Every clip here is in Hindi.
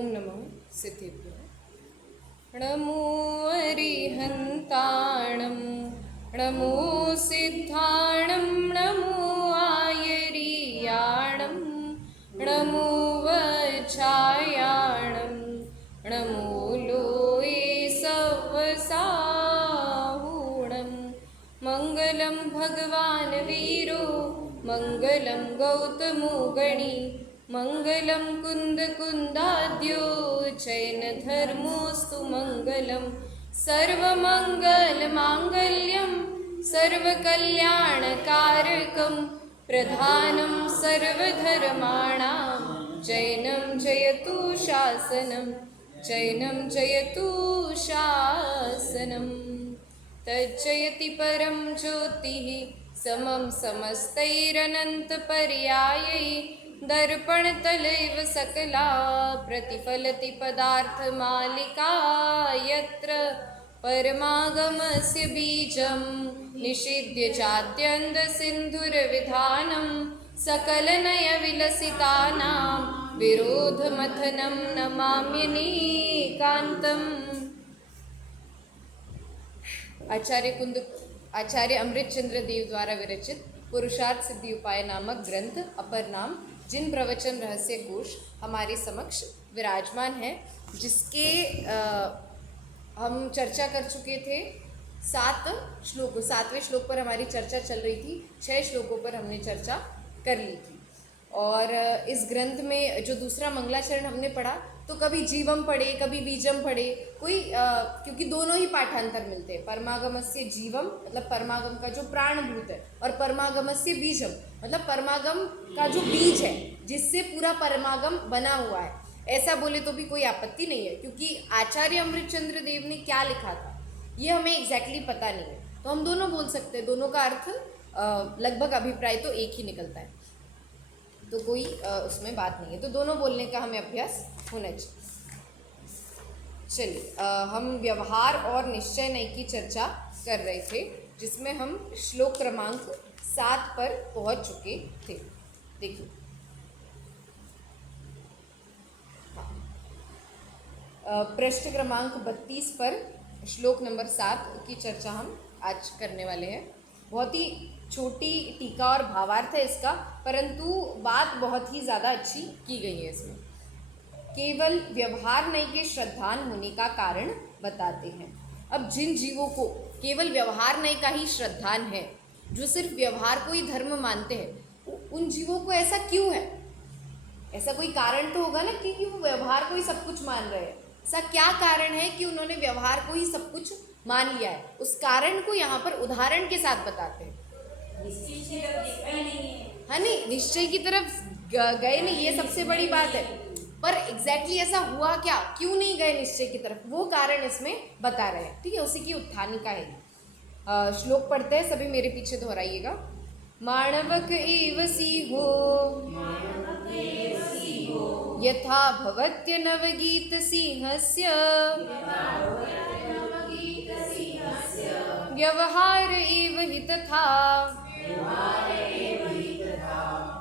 ओम नमो सिद्धेभ्यो। नमो अरिहन्ताणं नमो सिद्धाणं नमो आयरीयाणं नमो वचायाणं नमो लोये सवसाहूणं मङ्गलं भगवान् वीरो मङ्गलं गौतमो गणी मङ्गलं कुन्दकुन्दाद्यो जैनधर्मोऽस्तु मङ्गलं सर्वमङ्गलमाङ्गल्यं सर्वकल्याणकारकं प्रधानं सर्वधर्माणां जैनं जयतु शासनं जैनं जयतु शासनं तज्जयति परं ज्योतिः समं समस्तैरनन्तपर्यायै दर्पणतलैव सकला प्रतिफलति पदार्थमालिका यत्र परमागमस्य बीजं निषिध्य चात्यन्तसिन्धुरविधानं सकलनयविलसितानां विरोधमथनं नमाम्यनेकान्तम्। आचार्य अमृतचंद्र देव द्वारा विरचित पुरुषार्थ सिद्धि उपाय नामक ग्रंथ अपर नाम जिन प्रवचन रहस्य कोश हमारे समक्ष विराजमान है, जिसके हम चर्चा कर चुके थे 7वें श्लोक पर हमारी चर्चा चल रही थी। 6 श्लोकों पर हमने चर्चा कर ली थी। और इस ग्रंथ में जो दूसरा मंगलाचरण हमने पढ़ा, तो कभी जीवम पढ़े कभी बीजम पढ़े, क्योंकि दोनों ही पाठांतर मिलते हैं। परमागमस्य जीवम मतलब परमागम का जो प्राणभूत है, और परमागमस्य बीजम मतलब परमागम का जो बीज है जिससे पूरा परमागम बना हुआ है। ऐसा बोले तो भी कोई आपत्ति नहीं है, क्योंकि आचार्य अमृतचंद्र देव ने क्या लिखा था ये हमें एग्जैक्टली पता नहीं है, तो हम दोनों बोल सकते हैं। दोनों का अर्थ लगभग अभिप्राय तो एक ही निकलता है, तो कोई उसमें बात नहीं है। तो दोनों बोलने का हमें अभ्यास होना चाहिए। चलिए, हम व्यवहार और निश्चय नय की चर्चा कर रहे थे, जिसमें हम श्लोक क्रमांक 7 पर पहुंच चुके थे। देखिए, पृष्ठ क्रमांक 32 पर श्लोक नंबर 7 की चर्चा हम आज करने वाले हैं। बहुत ही छोटी टीका और भावार्थ है इसका, परंतु बात बहुत ही ज़्यादा अच्छी की गई है इसमें। केवल व्यवहार नय के श्रद्धान होने का कारण बताते हैं। अब जिन जीवों को केवल व्यवहार नय का ही श्रद्धान है, जो सिर्फ व्यवहार को ही धर्म मानते हैं, उन जीवों को ऐसा क्यों है? ऐसा कोई कारण तो होगा ना कि वो व्यवहार को ही सब कुछ मान रहे हैं। ऐसा क्या कारण है कि उन्होंने व्यवहार को ही सब कुछ मान लिया है? उस कारण को यहाँ पर उदाहरण के साथ बताते हैं। हाँ, नहीं, निश्चय की तरफ गए नहीं, ये सबसे बड़ी बात है। पर एग्जैक्टली ऐसा हुआ क्या, क्यों नहीं गए निश्चय की तरफ, वो कारण इसमें बता रहे हैं। ठीक है, उसी की उत्थानिका है। श्लोक पढ़ते हैं, सभी मेरे पीछे दोहराइएगा। माणवक एव सिंहो यथा भवत्य नवगीत सिंहस्य व्यवहार एव हि तथा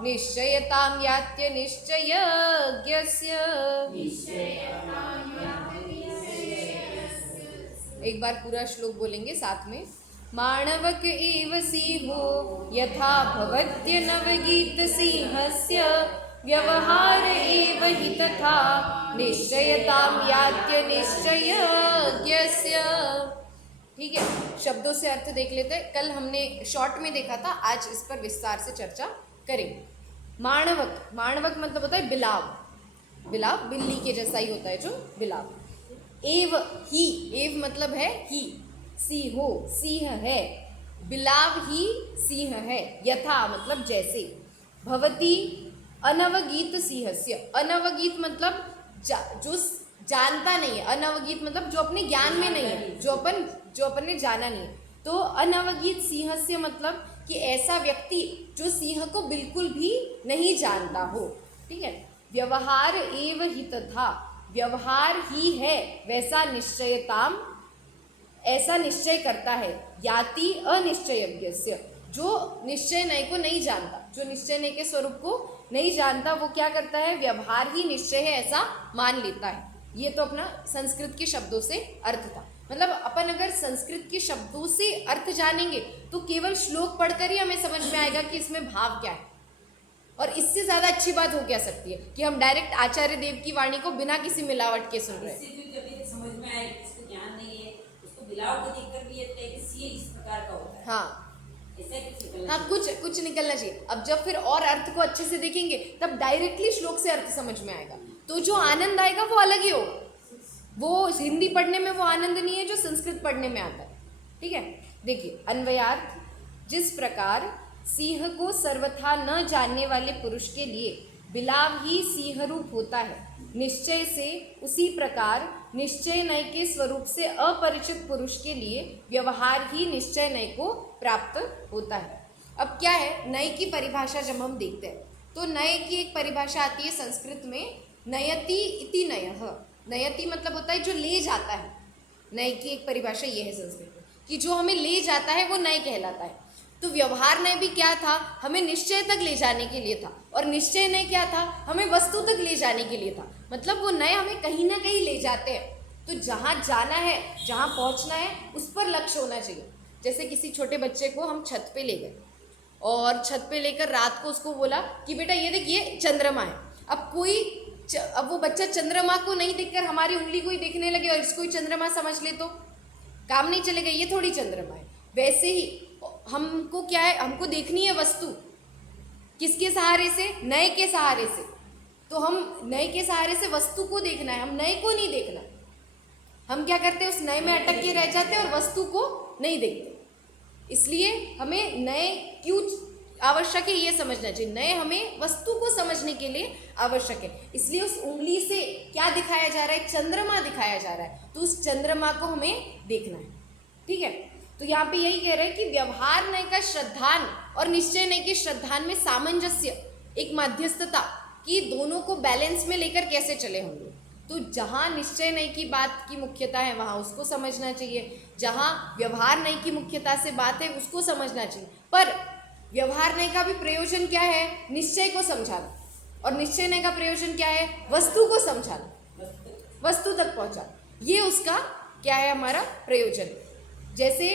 निश्चयतां यात्य निश्चयज्ञस्य। एक बार पूरा श्लोक बोलेंगे साथ में। माणवक एव सिंहो यथा भवत्य नवगीत सिंहस्य व्यवहार एव हि तथा निश्चयतां यात्य निश्चयज्ञस्य। ठीक है, शब्दों से अर्थ देख लेते हैं। कल हमने शॉर्ट में देखा था, आज इस पर विस्तार से चर्चा करेंगे। माणवक, माणवक मतलब होता है बिलाव। बिलाव बिल्ली के जैसा ही होता है जो बिलाव। एव ही, एव मतलब है ही। सिंहो सिंह है, बिलाव ही सिंह है। यथा मतलब जैसे। भवती अनवगीत सिंहस्य, अनवगीत मतलब जो जानता नहीं है। अनवगीत मतलब जो अपने ज्ञान में नहीं है, जो अपन ने जाना नहीं है। तो अनवगीत सिंहस्य मतलब कि ऐसा व्यक्ति जो सिंह को बिल्कुल भी नहीं जानता हो। ठीक है, व्यवहार एव हि तथा, व्यवहार ही है वैसा निश्चयताम, ऐसा निश्चय करता है। याति अनिश्चयज्ञस्य, जो निश्चय नय को नहीं जानता, जो निश्चय नय के स्वरूप को नहीं जानता वो क्या करता है, व्यवहार ही निश्चय है ऐसा मान लेता है। ये तो अपना संस्कृत के शब्दों से अर्थ था। मतलब अपन अगर संस्कृत के शब्दों से अर्थ जानेंगे तो केवल श्लोक पढ़कर ही हमें समझ में आएगा कि इसमें भाव क्या है। और इससे ज्यादा अच्छी बात हो क्या सकती है कि हम डायरेक्ट आचार्य देव की वाणी को बिना किसी मिलावट के सुन रहे हैं। समझ में आए, जिसको ज्ञान नहीं है उसको मिलावट देखकर भी इस प्रकार का होता है। हाँ हाँ, कुछ निकलना चाहिए। अब जब फिर और अर्थ को अच्छे से देखेंगे तब डायरेक्टली श्लोक से अर्थ समझ में आएगा, तो जो आनंद आएगा वो अलग ही होगा। वो हिंदी पढ़ने में वो आनंद नहीं है जो संस्कृत पढ़ने में आता है। ठीक है, देखिए अन्वयार्थ, जिस प्रकार सिंह को सर्वथा न जानने वाले पुरुष के लिए बिलाव ही सिंह रूप होता है, निश्चय से उसी प्रकार निश्चय नय के स्वरूप से अपरिचित पुरुष के लिए व्यवहार ही निश्चय नय को प्राप्त होता है। अब क्या है, नय की परिभाषा जब हम देखते हैं तो नय की एक परिभाषा आती है संस्कृत में, नयति इति नयः। नयति मतलब होता है जो ले जाता है। नय की एक परिभाषा ये है संस्कृत में कि जो हमें ले जाता है वो नय कहलाता है। तो व्यवहार नय भी क्या था, हमें निश्चय तक ले जाने के लिए था, और निश्चय नय क्या था, हमें वस्तु तक ले जाने के लिए था। मतलब वो नय हमें कहीं ना कहीं ले जाते हैं। तो जहाँ जाना है, जहाँ पहुँचना है, उस पर लक्ष्य होना चाहिए। जैसे किसी छोटे बच्चे को हम छत पे ले गए और छत पे लेकर रात को उसको बोला कि बेटा ये देख, ये चंद्रमा है। अब वो बच्चा चंद्रमा को नहीं देखकर हमारी उंगली को ही देखने लगे और इसको ही चंद्रमा समझ ले तो काम नहीं चलेगा, ये थोड़ी चंद्रमा है। वैसे ही हमको क्या है, हमको देखनी है वस्तु किसके सहारे से, नय के सहारे से। तो हम नय के सहारे से वस्तु को देखना है, हम नय को नहीं देखना। हम क्या करते हैं, उस नय में अटक के रह जाते हैं और वस्तु को नहीं देखते। इसलिए हमें नय क्यों आवश्यक है ये समझना चाहिए। नय हमें वस्तु को समझने के लिए आवश्यक है। इसलिए उस उंगली से क्या दिखाया जा रहा है, चंद्रमा दिखाया जा रहा है, तो उस चंद्रमा को हमें देखना है। ठीक है, तो यहाँ पे यही कह रहे हैं कि व्यवहार नय का श्रद्धान और निश्चय नय के श्रद्धान में सामंजस्य, एक मध्यस्थता, कि दोनों को बैलेंस में लेकर कैसे चले हम लोग। तो जहाँ निश्चय नय की बात की मुख्यता है वहाँ उसको समझना चाहिए, जहाँ व्यवहार नय की मुख्यता से बात है उसको समझना चाहिए। पर व्यवहार नय का भी प्रयोजन क्या है, निश्चय को समझाना, और निश्चय नय का प्रयोजन क्या है, वस्तु को समझाना, वस्तु तक पहुँचाना। ये उसका क्या है, हमारा प्रयोजन। जैसे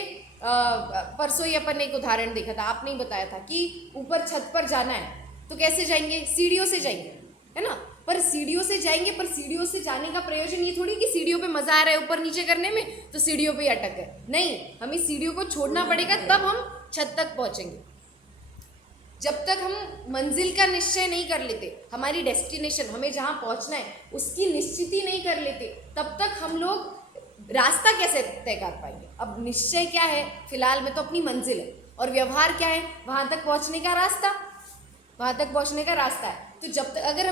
परसों ही अपन ने एक उदाहरण देखा था, आपने ही बताया था कि ऊपर छत पर जाना है तो कैसे जाएंगे, सीढ़ियों से जाएंगे, है ना। पर सीढ़ियों से जाएंगे, पर सीढ़ियों से जाने का प्रयोजन ये थोड़ी कि सीढ़ियों पे मजा आ रहा है ऊपर नीचे करने में तो सीढ़ियों पे ही अटक गए। नहीं, हमें सीढ़ियों को छोड़ना पड़ेगा, तब हम छत तक पहुंचेंगे। जब तक हम मंजिल का निश्चय नहीं कर लेते, हमारी डेस्टिनेशन, हमें जहाँ पहुँचना है उसकी निश्चिति नहीं कर लेते, तब तक हम लोग रास्ता कैसे तय कर पाएंगे। अब निश्चय क्या है, फिलहाल में तो अपनी मंजिल है, और व्यवहार क्या है, वहाँ तक पहुँचने का रास्ता, वहाँ तक पहुँचने का रास्ता है। तो जब तक अगर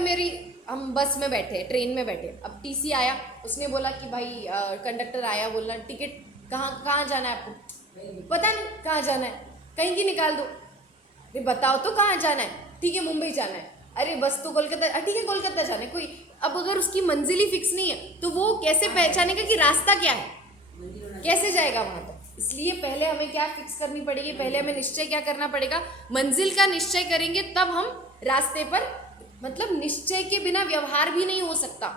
हम बस में बैठे, ट्रेन में बैठे, अब टीसी आया, उसने बोला कि भाई कंडक्टर आया, बोला टिकट कहाँ जाना है आपको, पता नहीं कहाँ जाना है, कहीं की निकाल दो। अरे बताओ तो कहाँ जाना है, ठीक है मुंबई जाना है, अरे बस तो कोलकाता, ठीक है कोलकाता जाना है कोई। अब अगर उसकी मंजिल ही फिक्स नहीं है तो वो कैसे पहचानेगा कि रास्ता क्या है, कैसे जाएगा वहाँ तक। इसलिए पहले हमें क्या फिक्स करनी पड़ेगी, पहले हमें निश्चय क्या करना पड़ेगा, मंजिल का निश्चय करेंगे तब हम रास्ते पर, मतलब निश्चय के बिना व्यवहार भी नहीं हो सकता।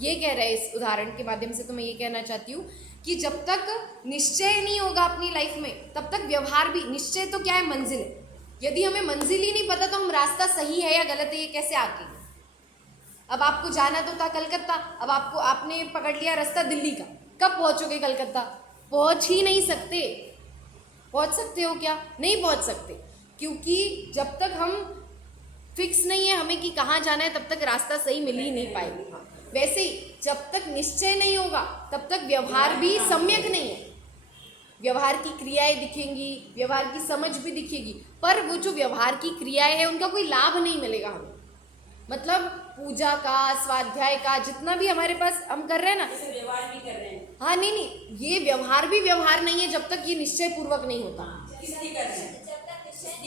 ये कह रहे हैं इस उदाहरण के माध्यम से। तो मैं ये कहना चाहती हूँ कि जब तक निश्चय नहीं होगा अपनी लाइफ में तब तक व्यवहार भी, निश्चय तो क्या है, मंजिल है। यदि हमें मंजिल ही नहीं पता तो हम रास्ता सही है या गलत है ये कैसे आगे। अब आपको जाना तो था कलकत्ता, अब आपने पकड़ लिया रास्ता दिल्ली का, कब पहुंचोगे कलकत्ता, पहुंच ही नहीं सकते। पहुंच सकते हो क्या, नहीं पहुंच सकते, क्योंकि जब तक हम फिक्स नहीं है हमें कि कहाँ जाना है तब तक रास्ता सही मिल ही नहीं पाएगा। वैसे ही जब तक निश्चय नहीं होगा तब तक व्यवहार भी सम्यक नहीं है। व्यवहार की क्रियाएं दिखेंगी, व्यवहार की समझ भी दिखेगी, पर वो जो व्यवहार की क्रियाएं हैं उनका कोई लाभ नहीं मिलेगा हमें। मतलब पूजा का, स्वाध्याय का, जितना भी हमारे पास हम कर रहे हैं ना, व्यवहार भी कर रहे हैं। हाँ नहीं, ये व्यवहार भी व्यवहार नहीं है जब तक ये निश्चय पूर्वक नहीं होता।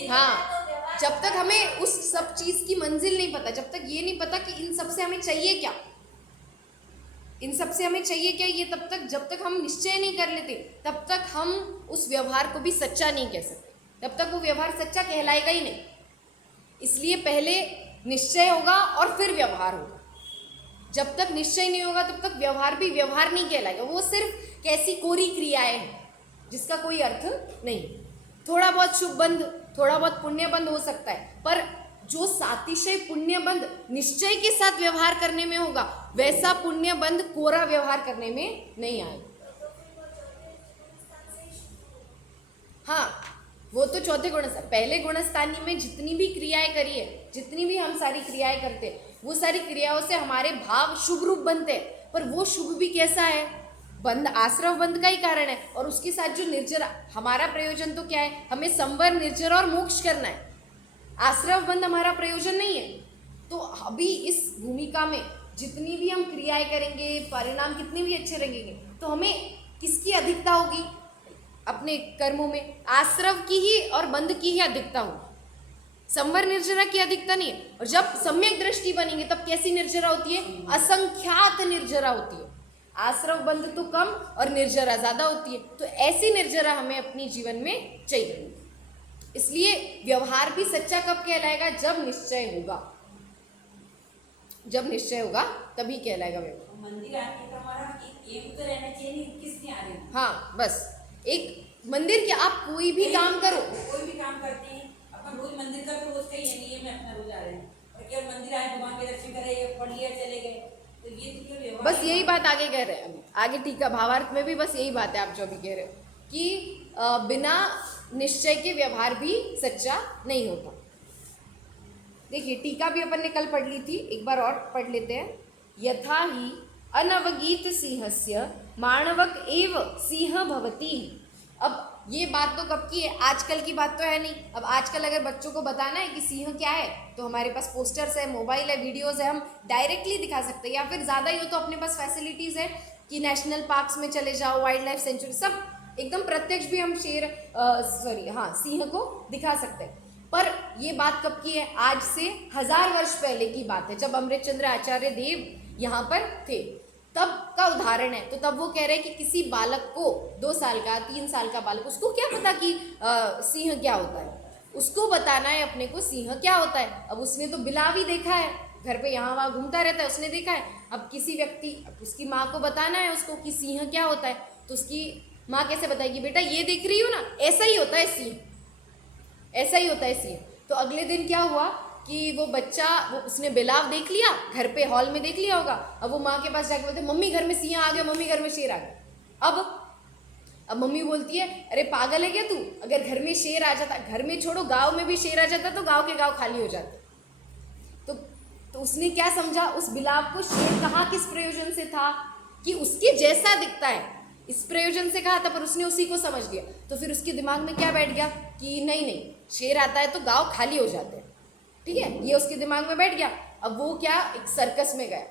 हाँ, जब तक हमें उस सब चीज की मंजिल नहीं पता, जब तक ये नहीं पता कि इन सब से हमें चाहिए क्या, इन सब से हमें चाहिए क्या, ये तब तक, जब तक हम निश्चय नहीं कर लेते तब तक हम उस व्यवहार को भी सच्चा नहीं कह सकते, तब तक वो व्यवहार सच्चा कहलाएगा ही नहीं। इसलिए पहले निश्चय होगा और फिर व्यवहार होगा। जब तक निश्चय नहीं होगा तब तक व्यवहार भी व्यवहार नहीं कहलाएगा, वो सिर्फ कैसी कोरी क्रियाएं हैं जिसका कोई अर्थ नहीं। थोड़ा बहुत शुभ बंध, थोड़ा बहुत पुण्य बंध हो सकता है, पर जो सातिशय पुण्य बंध निश्चय के साथ व्यवहार करने में होगा वैसा पुण्य बंध कोरा व्यवहार करने में नहीं आएगा। हाँ, वो तो चौथे गुणस्थान, पहले गुणस्थानी में जितनी भी क्रियाएं करी है, जितनी भी हम सारी क्रियाएं करते हैं, वो सारी क्रियाओं से हमारे भाव शुभ रूप बनते हैं, पर वो शुभ भी कैसा है, बंध आश्रव बंध का ही कारण है। और उसके साथ जो निर्जरा, हमारा प्रयोजन तो क्या है, हमें संवर निर्जरा और मोक्ष करना है, आश्रव बंध हमारा प्रयोजन नहीं है। तो अभी इस भूमिका में जितनी भी हम क्रियाएं करेंगे, परिणाम कितने भी अच्छे रहेंगे, तो हमें किसकी अधिकता होगी अपने कर्मों में, आश्रव की ही और बंध की ही अधिकता होगी, संवर निर्जरा की अधिकता नहीं है। और जब सम्यक दृष्टि बनेंगे तब कैसी निर्जरा होती है, असंख्यात निर्जरा होती है। आश्रव बंध तो कम और निर्जरा ज्यादा होती है, तो ऐसी निर्जरा हमें अपने जीवन में चाहिए। इसलिए व्यवहार भी सच्चा कब कहलाएगा, जब निश्चय होगा, जब निश्चय होगा तभी कहलाएगा व्यवहार। मंदिर आने का हमारा एक एम तो रहना चाहिए, नहीं किसने आ रहे हैं। हाँ, बस एक मंदिर के आप कोई भी काम करो, कोई भी काम करते हैं, अपन रोज मंदिर का तो रोज का ही है, नहीं है मैं अपना रोज आ रहे हैं, और केवल मंदिर आए भगवान के दर्शन करे, पढ़ लिया चले गए, तो ये तो केवल व्यवहार। बस यही बात आगे कह रहे हैं अभी, आगे टीका भावार्थ में भी बस यही बात है आप जो अभी कह रहे हो कि बिना निश्चय के व्यवहार भी सच्चा नहीं होता। देखिए टीका भी अपन ने कल पढ़ ली थी, एक बार और पढ़ लेते हैं। यथा ही अनवगीत सिंहस्य माणवक एव सिंह भवति। अब ये बात तो कब की है, आजकल की बात तो है नहीं। अब आजकल अगर बच्चों को बताना है कि सिंह क्या है, तो हमारे पास पोस्टर्स है, मोबाइल है, वीडियोस है, हम डायरेक्टली दिखा सकते हैं। या फिर ज़्यादा ही हो तो अपने पास फैसिलिटीज़ है कि नेशनल पार्क्स में चले जाओ, वाइल्ड लाइफ सेंचुरी, सब एकदम प्रत्यक्ष भी हम सिंह को दिखा सकते हैं। पर ये बात कब की है, आज से 1000 वर्ष पहले की बात है, जब अमृतचंद्र आचार्य देव यहाँ पर थे, तब का उदाहरण है। तो तब वो कह रहे हैं कि किसी बालक को 2 साल का 3 साल का बालक, उसको क्या पता कि सिंह क्या होता है, उसको बताना है अपने को सिंह क्या होता है। अब उसने तो बिलाव ही देखा है, घर पे यहाँ वहाँ घूमता रहता है, उसने देखा है। अब किसी व्यक्ति, उसकी माँ को बताना है उसको कि सिंह क्या होता है, तो उसकी माँ कैसे बताएगी, बेटा ये देख रही हो ना, ऐसा ही होता है सिंह, ऐसा ही होता है सिंह। तो अगले दिन क्या हुआ कि वो बच्चा, वो उसने बिलाव देख लिया, घर पे हॉल में देख लिया होगा। अब वो माँ के पास जाके बोलते मम्मी घर में सिंह आ गया, मम्मी घर में शेर आ गया। अब मम्मी बोलती है अरे पागल है क्या तू, अगर घर में शेर आ जाता, घर में छोड़ो गांव में भी शेर आ जाता तो गांव के गांव खाली हो जाते। तो उसने क्या समझा, उस बिलाव को शेर कहाँ किस प्रयोजन से था कि उसके जैसा दिखता है, इस प्रयोजन से कहा था, पर उसने उसी को समझ लिया। तो फिर उसके दिमाग में क्या बैठ गया कि नहीं नहीं, शेर आता है तो गांव खाली हो जाते हैं, ठीक है, ये उसके दिमाग में बैठ गया। अब वो क्या, एक सर्कस में गया,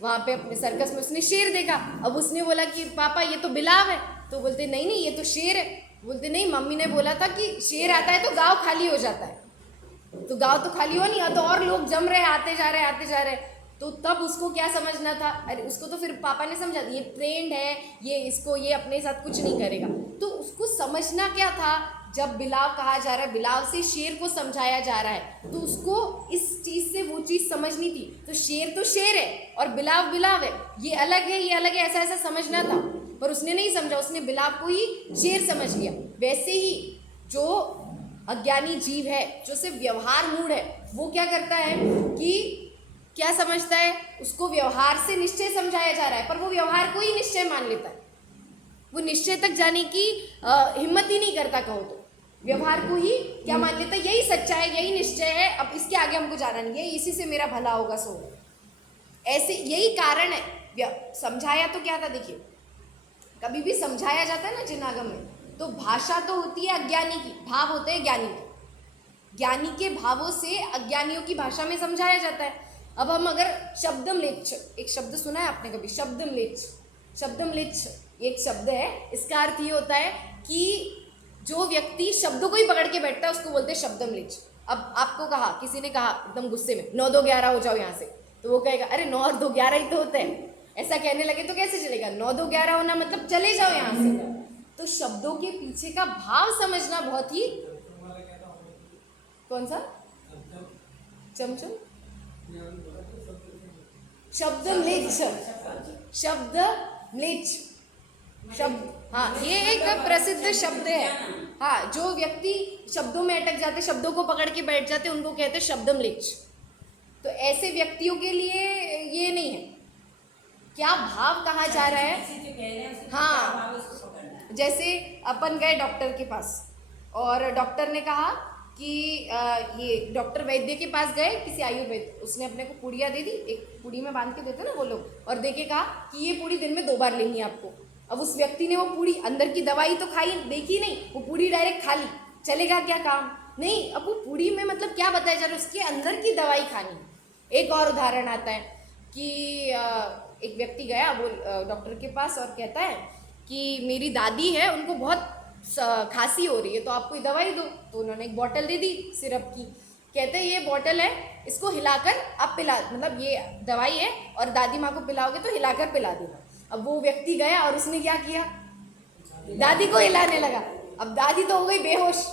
वहाँ पे अपने सर्कस में उसने शेर देखा। अब उसने बोला कि पापा ये तो बिलाव है, तो बोलते नहीं नहीं ये तो शेर है। बोलते नहीं, मम्मी ने बोला था कि शेर आता है तो गांव खाली हो जाता है, तो गांव तो खाली हो नहीं, तो और लोग जम रहे, आते जा रहे। तो तब उसको क्या समझना था, अरे उसको तो फिर पापा ने समझा ये ट्रेंड है, ये अपने साथ कुछ नहीं करेगा। तो उसको समझना क्या था, जब बिलाव कहा जा रहा है, बिलाव से शेर को समझाया जा रहा है, तो उसको इस चीज़ से वो चीज़ समझनी थी। तो शेर है और बिलाव है, ये अलग है, ये अलग है, ऐसा ऐसा समझना था, पर उसने नहीं समझा, उसने बिलाव को ही शेर समझ लिया। वैसे ही जो अज्ञानी जीव है, जो सिर्फ व्यवहार मूड है, वो क्या करता है कि क्या समझता है, उसको व्यवहार से निश्चय समझाया जा रहा है, पर वो व्यवहार को ही निश्चय मान लेता है। वो निश्चय तक जाने की हिम्मत ही नहीं करता, कहो तो व्यवहार को ही क्या मान लेता है, यही सच्चा है, यही निश्चय है, अब इसके आगे हमको जाना नहीं है, इसी से मेरा भला होगा। सो ऐसे यही कारण है। समझाया तो क्या था, देखिए कभी भी समझाया जाता है ना जिनागम में, तो भाषा तो होती है अज्ञानी की, भाव होते हैं ज्ञानी के, ज्ञानी के भावों से अज्ञानियों की भाषा में समझाया जाता है। अब हम अगर शब्दम्लेच्छ, एक शब्द सुना है आपने कभी, शब्दम्लेच्छ एक शब्द है, इसका अर्थ ये होता है कि जो व्यक्ति शब्दों को ही पकड़ के बैठता है उसको बोलते हैं शब्दम्लेच्छ। अब आपको कहा, किसी ने कहा एकदम गुस्से में 9 2 11 हो जाओ यहाँ से, तो वो कहेगा अरे 9 और 2 11 ही तो होते हैं, ऐसा कहने लगे तो कैसे चलेगा, 9 2 11 होना मतलब चले जाओ यहाँ से। तो शब्दों के पीछे का भाव समझना बहुत ही, कौन सा चमचम, शब्द म्लेच्छ, शब्द म्लेच्छ, शब्द, हाँ ये एक प्रसिद्ध शब्द है। हाँ, जो व्यक्ति शब्दों में अटक जाते, शब्दों को पकड़ के बैठ जाते, उनको कहते हैं शब्द म्लेच्छ। तो ऐसे व्यक्तियों के लिए ये नहीं है। क्या भाव कहा जा रहा है? हाँ, जैसे अपन गए डॉक्टर के पास और डॉक्टर ने कहा कि ये डॉक्टर वैद्य के पास गए, किसी आयुर्वेद, उसने अपने को पुड़िया दे दी, एक पुड़ी में बांध के देते ना वो लोग, और दे के कहा कि ये पुड़ी दिन में 2 बार लेनी है आपको। अब उस व्यक्ति ने वो पुड़ी, अंदर की दवाई तो खाई, देखी नहीं, वो पुड़ी डायरेक्ट खा ली, चलेगा क्या काम? नहीं, अब वो पुड़ी में मतलब क्या बताया जा रहा है, उसके अंदर की दवाई खानी। एक और उदाहरण आता है कि एक व्यक्ति गया वो डॉक्टर के पास और कहता है कि मेरी दादी है, उनको बहुत खांसी हो रही है, तो आपको ये दवाई दो। तो उन्होंने एक बोतल दे दी सिरप की, कहते हैं ये बोतल है, इसको हिलाकर आप पिला, मतलब ये दवाई है और दादी माँ को पिलाओगे तो हिलाकर पिला देना। अब वो व्यक्ति गया और उसने क्या किया, दादी को हिलाने लगा। अब दादी तो हो गई बेहोश,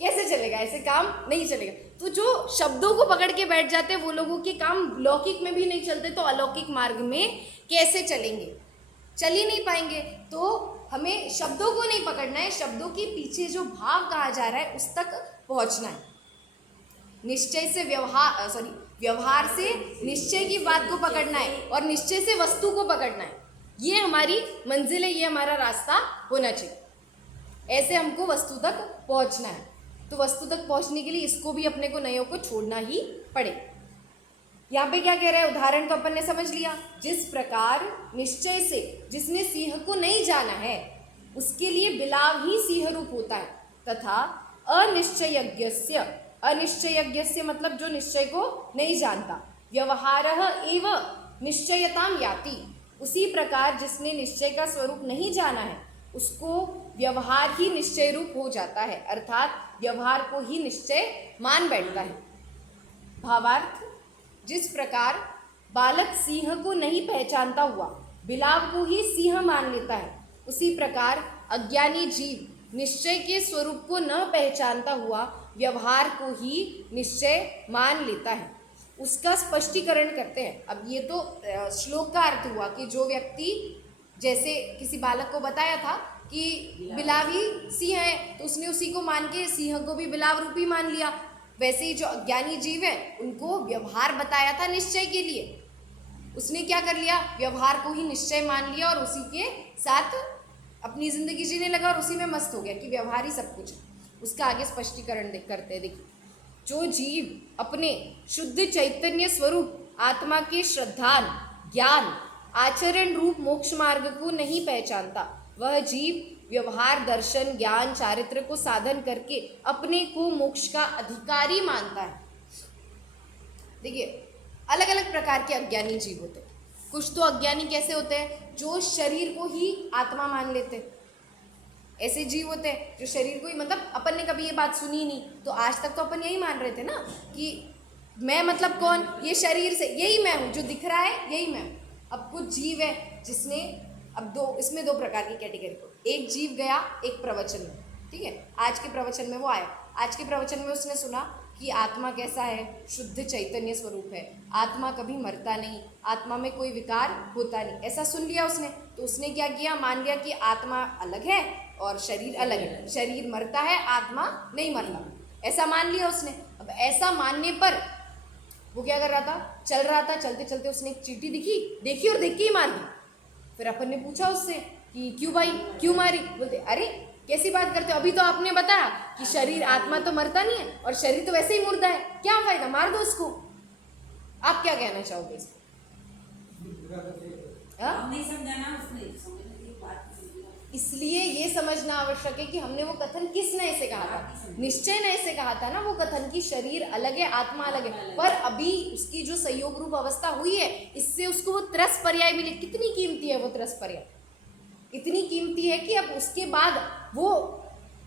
कैसे चलेगा, ऐसे काम नहीं चलेगा। तो जो शब्दों को पकड़ के बैठ जाते हैं वो लोगों के काम लौकिक में भी नहीं चलते, तो अलौकिक मार्ग में कैसे चलेंगे? चल ही नहीं पाएंगे। तो हमें शब्दों को नहीं पकड़ना है, शब्दों के पीछे जो भाव कहा जा रहा है उस तक पहुंचना है। निश्चय से व्यवहार से निश्चय की बात को पकड़ना है और निश्चय से वस्तु को पकड़ना है। ये हमारी मंजिल है, ये हमारा रास्ता होना चाहिए। ऐसे हमको वस्तु तक पहुंचना है। तो वस्तु तक पहुंचने के लिए इसको भी, अपने को नयों को छोड़ना ही पड़े। यहाँ पे क्या कह रहा है, उदाहरण तो अपन ने समझ लिया। जिस प्रकार निश्चय से जिसने सिंह को नहीं जाना है उसके लिए बिलाव ही सिंह रूप होता है, तथा अनिश्चयज्ञस्य, अनिश्चयज्ञस्य मतलब जो निश्चय को नहीं जानता, व्यवहारः एव निश्चयताम याति, उसी प्रकार जिसने निश्चय का स्वरूप नहीं जाना है उसको व्यवहार ही निश्चय रूप हो जाता है, अर्थात व्यवहार को ही निश्चय मान बैठता है। भावार्थ, जिस प्रकार बालक सिंह को नहीं पहचानता हुआ बिलाव को ही सिंह मान लेता है, उसी प्रकार अज्ञानी जीव निश्चय के स्वरूप को न पहचानता हुआ व्यवहार को ही निश्चय मान लेता है। उसका स्पष्टीकरण करते हैं। अब ये तो श्लोक का अर्थ हुआ कि जो व्यक्ति, जैसे किसी बालक को बताया था कि बिलाव ही सिंह है, तो उसने उसी को मान के सिंह को भी बिलाव रूपी मान लिया। वैसे ही जो अज्ञानी जीव है उनको व्यवहार बताया था निश्चय के लिए, उसने क्या कर लिया, व्यवहार को ही निश्चय मान लिया और उसी के साथ अपनी जिंदगी जीने लगा और उसी में मस्त हो गया कि व्यवहार ही सब कुछ है। उसका आगे स्पष्टीकरण करते हैं। देखिए, जो जीव अपने शुद्ध चैतन्य स्वरूप आत्मा के श्रद्धान, ज्ञान, आचरण रूप मोक्ष मार्ग को नहीं पहचानता, वह जीव व्यवहार, दर्शन, ज्ञान, चारित्र को साधन करके अपने को मोक्ष का अधिकारी मानता है। देखिए, अलग अलग प्रकार के अज्ञानी जीव होते हैं। कुछ तो अज्ञानी कैसे होते हैं, जो शरीर को ही आत्मा मान लेते हैं। ऐसे जीव होते हैं जो शरीर को ही, मतलब अपन ने कभी ये बात सुनी नहीं, तो आज तक तो अपन यही मान रहे थे ना कि मैं मतलब कौन, ये शरीर से, यही मैं हूँ, जो दिख रहा है यही मैं हूँ। अब कुछ जीव है जिसने, अब इसमें दो प्रकार की कैटेगरी को, एक जीव गया एक प्रवचन में, ठीक है, आज के प्रवचन में वो आया, आज के प्रवचन में उसने सुना कि आत्मा कैसा है, शुद्ध चैतन्य स्वरूप है, आत्मा कभी मरता नहीं, आत्मा में कोई विकार होता नहीं, ऐसा सुन लिया उसने। तो उसने क्या किया, मान लिया कि आत्मा अलग है और शरीर अलग है, शरीर मरता है, आत्मा नहीं मरता, ऐसा मान लिया उसने। अब ऐसा मानने पर वो क्या कर रहा था, चल रहा था, चलते चलते उसने एक चींटी देखी और देख के ही मार दी। फिर अपन ने पूछा उससे कि क्यों भाई, क्यों मारी? बोलते अरे कैसी बात करते हो, अभी तो आपने बताया कि शरीर, आत्मा तो मरता नहीं है और शरीर तो वैसे ही मुर्दा है, क्या फायदा, मार दो उसको। आप क्या कहना चाहोगे इसको? नहीं समझाना उसने, समझने की बात नहीं। इसलिए ये समझना आवश्यक है कि हमने वो कथन किस नए से कहा था, निश्चय नए से कहा था ना वो कथन की शरीर अलग है, आत्मा अलग है, पर अभी उसकी जो संयोग रूप अवस्था हुई है, इससे उसको वो त्रस पर्याय मिले। कितनी कीमती है वो त्रस पर्याय, इतनी कीमती है कि अब उसके बाद वो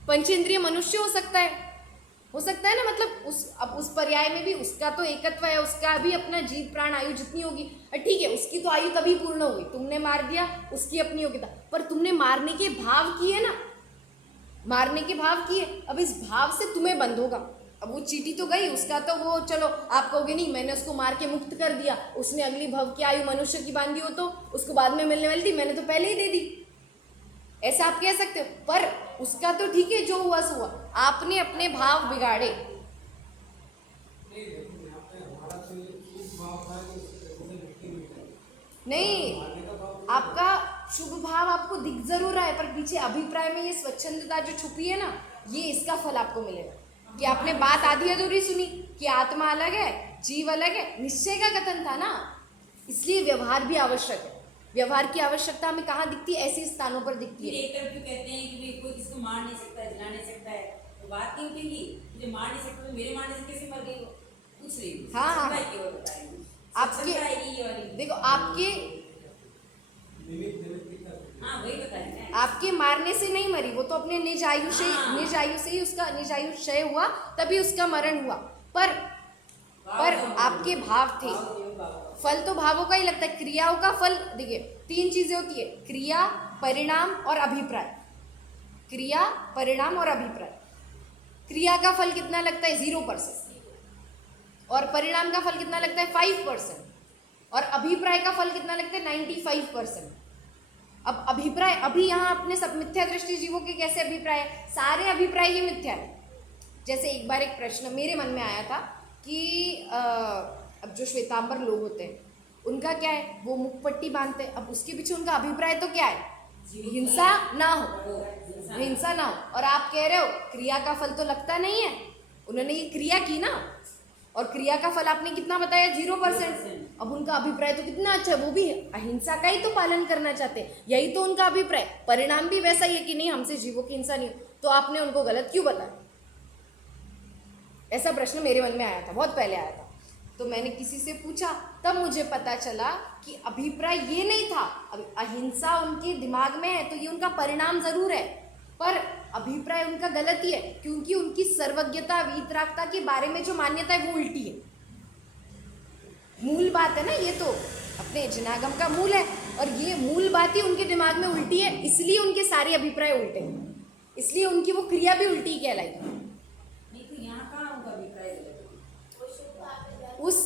पंचेंद्रिय मनुष्य हो सकता है ना, मतलब अब उस पर्याय में भी उसका तो एकत्व है, उसका भी अपना जीव प्राण आयु जितनी होगी, ठीक है, उसकी तो आयु तभी पूर्ण होगी, तुमने मार दिया, उसकी अपनी योग्यता, पर तुमने मारने के भाव किए ना, मारने के भाव किए, अब इस भाव से तुम्हें बंध होगा, अब वो चीटी तो गई, उसका तो वो चलो आप कहोगे नहीं मैंने उसको मार के मुक्त कर दिया, उसने अगली भव की आयु मनुष्य की बांधी हो तो उसको बाद में मिलने वाली थी, मैंने तो पहले ही दे दी, ऐसा आप कह सकते हो। पर उसका तो ठीक है, जो हुआ सो हुआ, आपने अपने भाव बिगाड़े। नहीं, आपका शुभ भाव आपको दिख जरूर रहा है, पर पीछे अभिप्राय में ये स्वच्छंदता जो छुपी है ना, ये इसका फल आपको मिलेगा कि आपने बात आधी अधूरी सुनी कि आत्मा अलग है, जीव अलग है, निश्चय का कथन था ना, इसलिए व्यवहार भी आवश्यक है। व्यवहार की आवश्यकता हमें कहाँ दिखती है? ऐसे स्थानों पर दिखती है। एक तरफ जो कहते हैं कि भाई कोई किसको मार नहीं सकता, जला नहीं सकता है, तो बात नहीं उठेगी, मुझे मार नहीं सकता तो मेरे मारने से कैसे मर गई वो? कुछ नहीं। हाँ, आपके देखो आपके हाँ वही बताएं, आपके मारने से नहीं मरी वो, तो अपने निज आयु से ही उसका निज आयु क्षय हुआ, तभी उसका मरण हुआ। पर आपके भाव थे, फल तो भावों का ही लगता है। क्रियाओं का फल देखिए 3 चीजें होती है, क्रिया, परिणाम और अभिप्राय। क्रिया, परिणाम और अभिप्राय। क्रिया का फल कितना लगता है? 0%। और परिणाम का फल कितना लगता है? 5%। और अभिप्राय का फल कितना लगता है? 95%। अब अभिप्राय, अभी यहाँ अपने सब मिथ्या दृष्टि जीवों के कैसे अभिप्राय है? सारे अभिप्राय ही मिथ्या है। जैसे एक बार एक प्रश्न मेरे मन में आया था कि अब जो श्वेतांबर लोग होते हैं उनका क्या है, वो मुखपट्टी बांधते हैं, अब उसके पीछे उनका अभिप्राय तो क्या है? हिंसा ना हो, हिंसा ना हो। और आप कह रहे हो क्रिया का फल तो लगता नहीं है, उन्होंने ये क्रिया की ना, और क्रिया का फल आपने कितना बताया? 0%। अब उनका अभिप्राय तो कितना अच्छा है, वो भी अहिंसा का ही तो पालन करना चाहते हैं, यही तो उनका अभिप्राय। परिणाम भी वैसा ही है कि नहीं, हमसे जीवों की हिंसा नहीं हो, तो आपने उनको गलत क्यों बताया? ऐसा प्रश्न मेरे मन में आया था, बहुत पहले आया था। तो मैंने किसी से पूछा, तब मुझे पता चला कि अभिप्राय ये नहीं था। अहिंसा उनके दिमाग में है तो ये उनका परिणाम जरूर है, पर अभिप्राय उनका गलत ही है, क्योंकि उनकी सर्वज्ञता, वीतरागता के बारे में जो मान्यता है वो उल्टी है। मूल बात है ना, ये तो अपने जनागम का मूल है, और ये मूल बात ही उनके दिमाग में उल्टी है, इसलिए उनके सारे अभिप्राय उल्टे हैं, इसलिए उनकी वो क्रिया भी उल्टी कहलाई। उस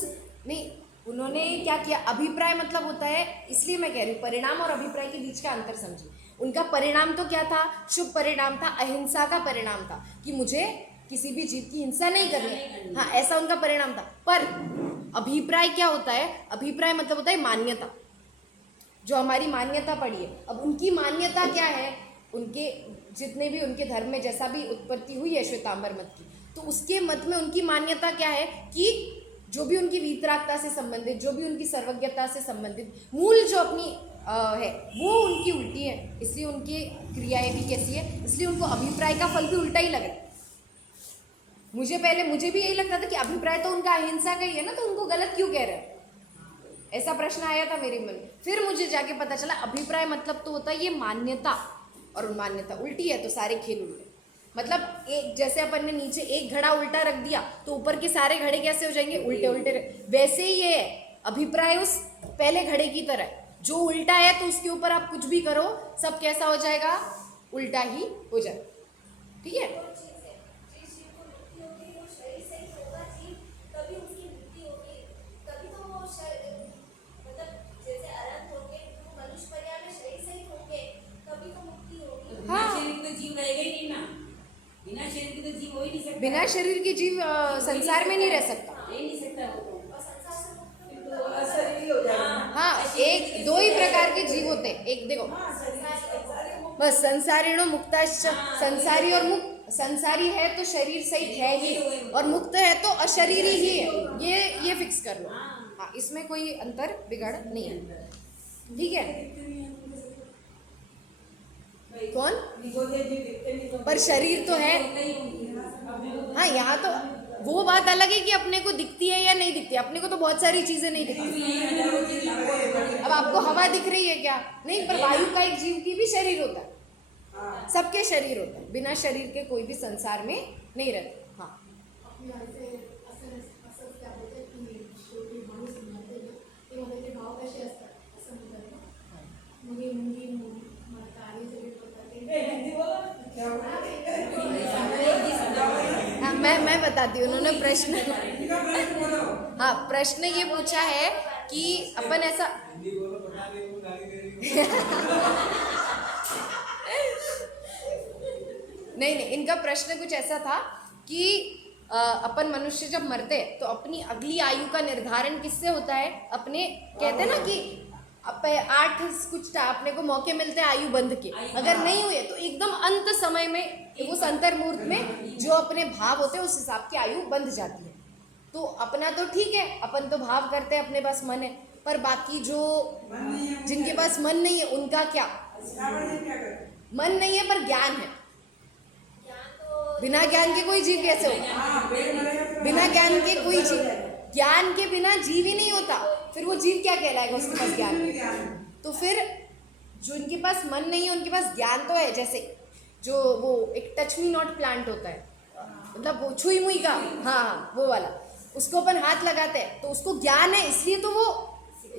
नहीं, उन्होंने क्या किया? अभिप्राय मतलब होता है, इसलिए मैं कह रही हूँ परिणाम और अभिप्राय के बीच का अंतर समझिए। उनका परिणाम तो क्या था? शुभ परिणाम था, अहिंसा का परिणाम था कि मुझे किसी भी जीव की हिंसा नहीं करनी, हाँ ऐसा उनका परिणाम था। पर अभिप्राय क्या होता है? अभिप्राय मतलब होता है मान्यता, जो हमारी मान्यता पड़ी है। अब उनकी मान्यता क्या है? उनके जितने भी उनके धर्म में जैसा भी उत्पत्ति हुई है श्वेतांबर मत की, तो उसके मत में उनकी मान्यता क्या है कि जो भी उनकी वीतरागता से संबंधित, जो भी उनकी सर्वज्ञता से संबंधित मूल जो अपनी है वो उनकी उल्टी है, इसलिए उनकी क्रियाएं भी कैसी है, इसलिए उनको अभिप्राय का फल भी उल्टा ही लग रहा है। मुझे भी यही लगता था कि अभिप्राय तो उनका अहिंसा का ही है ना, तो उनको गलत क्यों कह रहे हैं? ऐसा प्रश्न आया था मेरे मन में। फिर मुझे जाके पता चला अभिप्राय मतलब तो होता है ये मान्यता, और मान्यता उल्टी है तो सारे खेल उल्टे। मतलब एक, जैसे अपन ने नीचे एक घड़ा उल्टा रख दिया तो ऊपर के सारे घड़े कैसे हो जाएंगे? उल्टे उल्टे। वैसे ही ये अभिप्राय उस पहले घड़े की तरह, जो उल्टा है तो उसके ऊपर आप कुछ भी करो सब कैसा हो जाएगा? उल्टा ही हो जाएगा। ठीक है? बिना शरीर के जीव संसार में नहीं रह सकता। हाँ, एक दो ही प्रकार के जीव होते हैं। एक देखो, बस संसारिणो मुक्ताश्च, संसारी और मुक्त। संसारी है तो शरीर सहित है ही, और मुक्त है तो अशरीरी ही है, ये फिक्स कर लो। हाँ, इसमें कोई अंतर बिगड़ नहीं है। ठीक है? कौन? पर शरीर तो है। हाँ, यहाँ तो वो बात अलग है कि अपने को दिखती है या नहीं दिखती। अपने को तो बहुत सारी चीजें नहीं दिखती। अब आपको हवा दिख रही है क्या? नहीं, पर वायु का एक जीव की भी शरीर होता है, सबके शरीर होता है। बिना शरीर के कोई भी संसार में नहीं रहता। हाँ, मैं बताती हूँ। उन्होंने प्रश्न, इनका प्रश्न बोलो। हाँ प्रश्न ये पूछा है कि अपन ऐसा नहीं नहीं, इनका प्रश्न कुछ ऐसा था कि अपन मनुष्य जब मरते हैं तो अपनी अगली आयु का निर्धारण किससे होता है? अपने कहते हैं ना कि 8 कुछ अपने को मौके मिलते हैं आयु बंध के, अगर नहीं हुए तो एकदम अंत समय में उस अंतर मुहूर्त में जो अपने भाव होते हैं उस हिसाब की आयु बंध जाती है। तो अपना तो ठीक है, अपन तो भाव करते हैं, अपने पास मन है, पर बाकी जो जिनके पास मन नहीं है उनका क्या? मन नहीं है पर ज्ञान है। बिना ज्ञान के कोई जीव कैसे होगा? बिना ज्ञान के कोई जीव, ज्ञान के बिना जीव ही नहीं होता, फिर वो जीव क्या कहलाएगा उसके पास ज्ञान नहीं? तो फिर जो इनके पास मन नहीं है उनके पास ज्ञान तो है। जैसे जो वो एक टच मी नॉट प्लांट होता है, मतलब वो छुई मुई का, हाँ वो वाला, उसको अपन हाथ लगाते हैं तो उसको ज्ञान है, इसलिए तो वो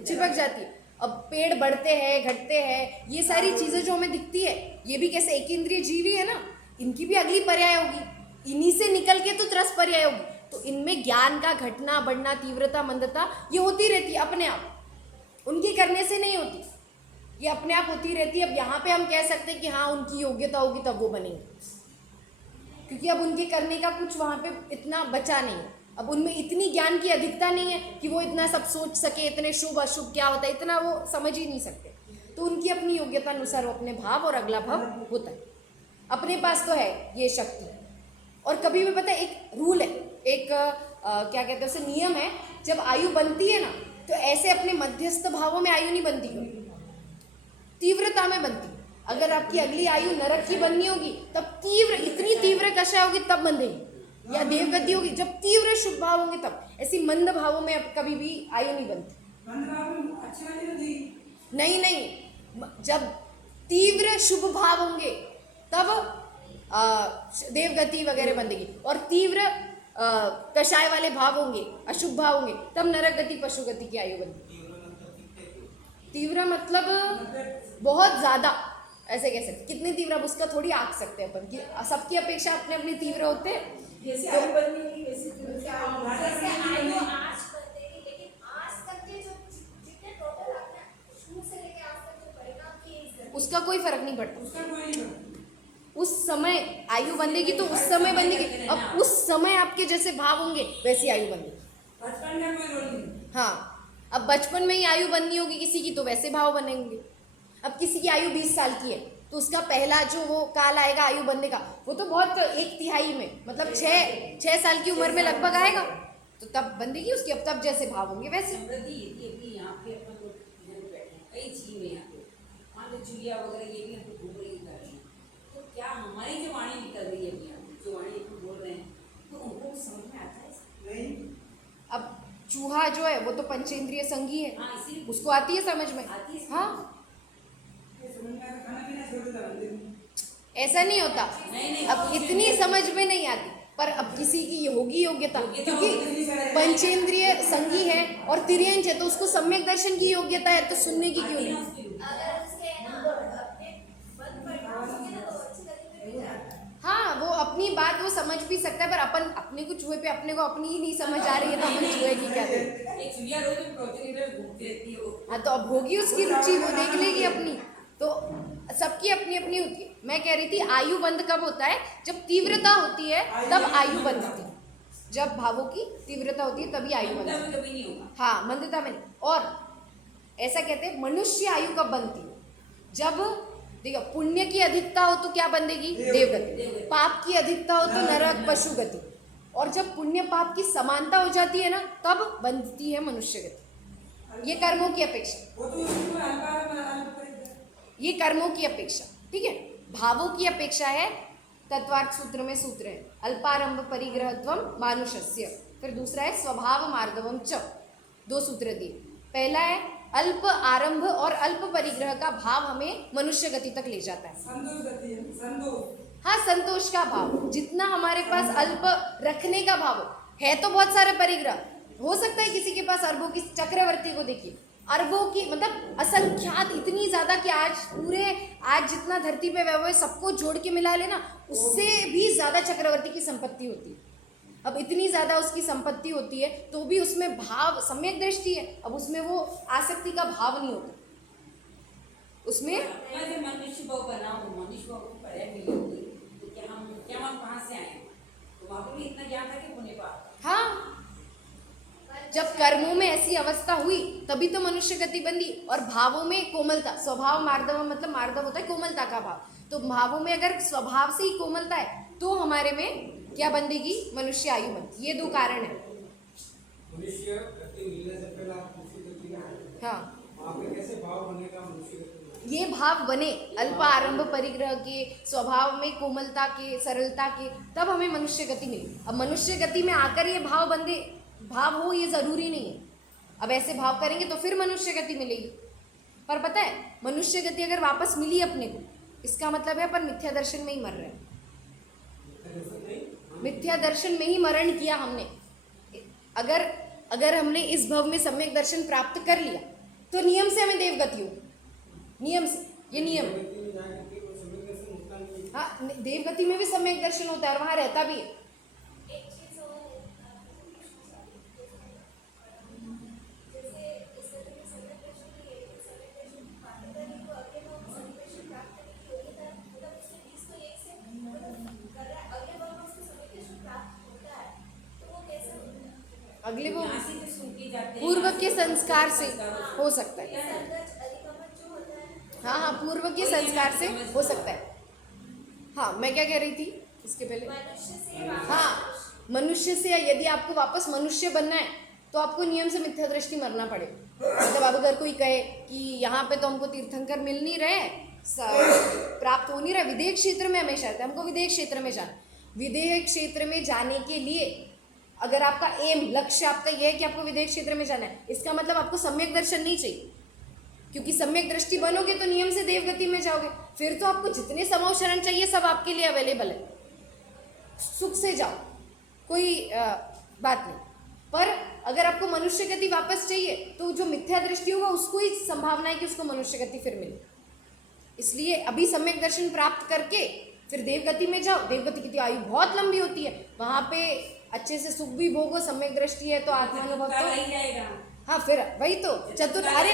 चिपक जाती है। अब पेड़ बढ़ते हैं घटते हैं, ये सारी चीजें जो हमें दिखती है, ये भी कैसे एक इंद्रिय जीव ही है ना, इनकी भी अगली पर्याय होगी, इन्हीं से निकल के तो त्रस पर्याय होगी। तो इनमें ज्ञान का घटना बढ़ना, तीव्रता मंदता ये होती रहती है अपने आप, उनके करने से नहीं होती, ये अपने आप होती रहती है। अब यहाँ पे हम कह सकते हैं कि हाँ उनकी योग्यता होगी तब वो बनेंगे, क्योंकि अब उनके करने का कुछ वहाँ पे इतना बचा नहीं है, अब उनमें इतनी ज्ञान की अधिकता नहीं है कि वो इतना सब सोच सके, इतने शुभ अशुभ क्या होता है इतना वो समझ ही नहीं सकते। तो उनकी अपनी योग्यता अनुसार वो अपने भाव और अगला भाव होता है। अपने पास तो है ये शक्ति। और कभी भी पता है एक रूल है, एक क्या कहते हैं उसे, नियम है, जब आयु बनती है ना तो ऐसे अपने मध्यस्थ भावों में आयु नहीं बनती, तीव्रता में बनती। अगर आपकी अगली आयु नरक की बननी होगी तब तीव्र, इतनी तीव्र कषा होगी तब बंधेगी, या देवगति होगी जब तीव्र शुभ भाव होंगे तब। ऐसी मंद भावों में अब कभी भी आयु नहीं बनती। नहीं नहीं, जब तीव्र शुभ भाव होंगे तब देवगति वगैरह बंधेगी, और तीव्र कषाय वाले भाव होंगे, अशुभ भाव होंगे, तब नरक गति पशु गति की आयु बंधेगी। तीव्र मतलब बहुत ज्यादा, ऐसे कह सकते। कितनी तीव्र, अब उसका थोड़ी आंक सकते हैं अपन कि सबकी अपेक्षा अपने अपने तीव्र होते हैं। जैसे आयु बनने की वैसे उसका कोई फर्क नहीं पड़ता। उस समय आयु बंधेगी तो उस समय बंधेगी। अब उस समय आपके जैसे भाव होंगे वैसी आयु बंधेगी। हाँ, अब बचपन में ही आयु बननी होगी किसी की तो वैसे भाव बनेंगे। अब किसी की आयु 20 साल की है तो उसका पहला जो वो काल आएगा आयु बनने का, वो तो बहुत 1/3 में, मतलब 6 साल की उम्र में लगभग आएगा, तो तब बंदेगी उसकी। अब तब जैसे भाव होंगे वैसे। यहाँ पे अपन लोग बैठे कई चीज में, यहाँ पे मान लो चिड़िया वगैरह ये भी हमको घूम रही कर रही है, तो क्या हमारी जो वाणी निकल रही है, जो वाणी अपन बोल रहे हैं, तो उनको समझ में आता है नहीं? अब चूहा जो है वो तो पंचेंद्रिय संगी है, हाँ, उसको आती है समझ में। हाँ, ऐसा नहीं होता। अब इतनी समझ में नहीं आती, पर अब किसी की होगी योग्यता, क्योंकि पंचेंद्रिय संगी है और तिर्यंच है तो उसको सम्यक दर्शन की योग्यता है, तो सुनने की क्यों नहीं? हाँ, वो अपनी बात वो समझ भी सकता है, पर अपन अपने को चूहे पे अपने को अपनी ही नहीं समझ आ रही है तो अपन चूहे की क्या करें? हाँ, तो अब होगी उसकी रुचि, वो देख लेगी अपनी। तो सबकी अपनी अपनी होती है। मैं कह रही थी आयु बंद कब होता है? जब तीव्रता होती है तब आयु बंद होती है। जब भावों की तीव्रता होती है तभी आयु बंद होती है। हाँ, मंदता में नहीं। और ऐसा कहते हैं मनुष्य आयु कब बनती है? जब देखो पुण्य की अधिकता हो तो क्या बंधेगी? देवगति। पाप की अधिकता हो तो नरक पशु गति। और जब पुण्य पाप की समानता हो जाती है ना तब बनती है मनुष्य गति। ये कर्मों की अपेक्षा, ये कर्मों की अपेक्षा, ठीक है। भावों की अपेक्षा है, तत्वार्थ सूत्र में सूत्र है अल्पारंभ परिग्रहत्वम मानुषस्य, फिर दूसरा है स्वभाव मार्दवम च। 2 सूत्र दिए। पहला है अल्प आरंभ और अल्प परिग्रह का भाव हमें मनुष्य गति तक ले जाता है। हाँ, संतोष का भाव, जितना हमारे पास अल्प रखने का भाव है तो बहुत सारे परिग्रह हो सकता है किसी के पास अरबों की। चक्रवर्ती को देखिए, अरबों की मतलब असंख्यात, इतनी ज्यादा कि आज जितना धरती पे वैभव है सबको जोड़ के मिला लेना उससे भी ज्यादा चक्रवर्ती की संपत्ति होती है। अब इतनी ज़्यादा उसकी संपत्ति होती है तो भी उसमें भाव सम्यक दृष्टि है, अब उसमें वो आसक्ति का भाव नहीं होता उसमें। अपना जो मनुष्य भाव बना हो, मनुष्य भाव को पढ़ाई मिली होगी तो क्या हम कहाँ से आए? तो वहाँ पे भी इतना ज्ञान था कि पुण्य पाप। हाँ, जब कर्मों में ऐसी अवस्था हुई तभी तो मनुष्य गति बंदी। और भावों में कोमलता, स्वभाव मार्दव, मतलब मार्दव होता है कोमलता का भाव, तो भावों में अगर स्वभाव से ही कोमलता है तो हमारे में क्या बंदेगी? मनुष्य आयु बनती। ये दो कारण है। मनुष्य गति मिलने से पहले आप मनुष्य गति में आए, हाँ, वहाँ पे कैसे भाव बनेगा मनुष्य गति में? ये भाव बने अल्प आरंभ परिग्रह के, स्वभाव में कोमलता के, सरलता के, तब हमें मनुष्य गति मिली। अब मनुष्य गति में आकर ये भाव बंदे भाव हो ये जरूरी नहीं है। अब ऐसे भाव करेंगे तो फिर मनुष्य गति मिलेगी। पर पता है मनुष्य गति अगर वापस मिली अपने को, इसका मतलब है अपन मिथ्या दर्शन में ही मर रहे हैं। मिथ्या दर्शन में ही मरण किया हमने। अगर हमने इस भव में सम्यक दर्शन प्राप्त कर लिया तो नियम से हमें देवगति हो, नियम से, ये नियम है। गति में जाने के कोई समय दर्शन होता नहीं है। हाँ, देवगति में भी सम्यक दर्शन होता है और वहाँ रहता भी है। अगले वो यहाँ से जो सुन के जाते हैं, पूर्व के यहाँ से संस्कार से संस्कार हो सकता है। हाँ हाँ, पूर्व के संस्कार से हो सकता है। हाँ, मैं क्या कह रही थी इसके पहले? हाँ, मनुष्य से यदि आपको वापस मनुष्य बनना है तो आपको नियम से मिथ्या दृष्टि मरना पड़ेगा। मतलब अब अगर कोई कहे कि यहाँ पे तो हमको तीर्थंकर मिल नहीं रहे, प्राप्त हो नहीं रहा, विदेह क्षेत्र में हमेशा रहता है, हमको विदेह क्षेत्र में जाना। विदेह क्षेत्र में जाने के लिए अगर आपका एम, लक्ष्य आपका यह है कि आपको विदेह क्षेत्र में जाना है, इसका मतलब आपको सम्यक दर्शन नहीं चाहिए, क्योंकि सम्यक दृष्टि बनोगे तो नियम से देवगति में जाओगे। फिर तो आपको जितने समो शरण चाहिए सब आपके लिए अवेलेबल है, सुख से जाओ, कोई बात नहीं। पर अगर आपको मनुष्य गति वापस चाहिए तो जो मिथ्या दृष्टि होगा उसको ही संभावना है कि उसको मनुष्य गति फिर मिले। इसलिए अभी सम्यक दर्शन प्राप्त करके फिर देवगति में जाओ। देवगति की तो आयु बहुत लंबी होती है, वहाँ पे अच्छे से सुख भी भोगो, सम्यक दृष्टि है तो आत्मानुभव तो नहीं जाएगा। हाँ, फिर वही तो चतुर्थ। अरे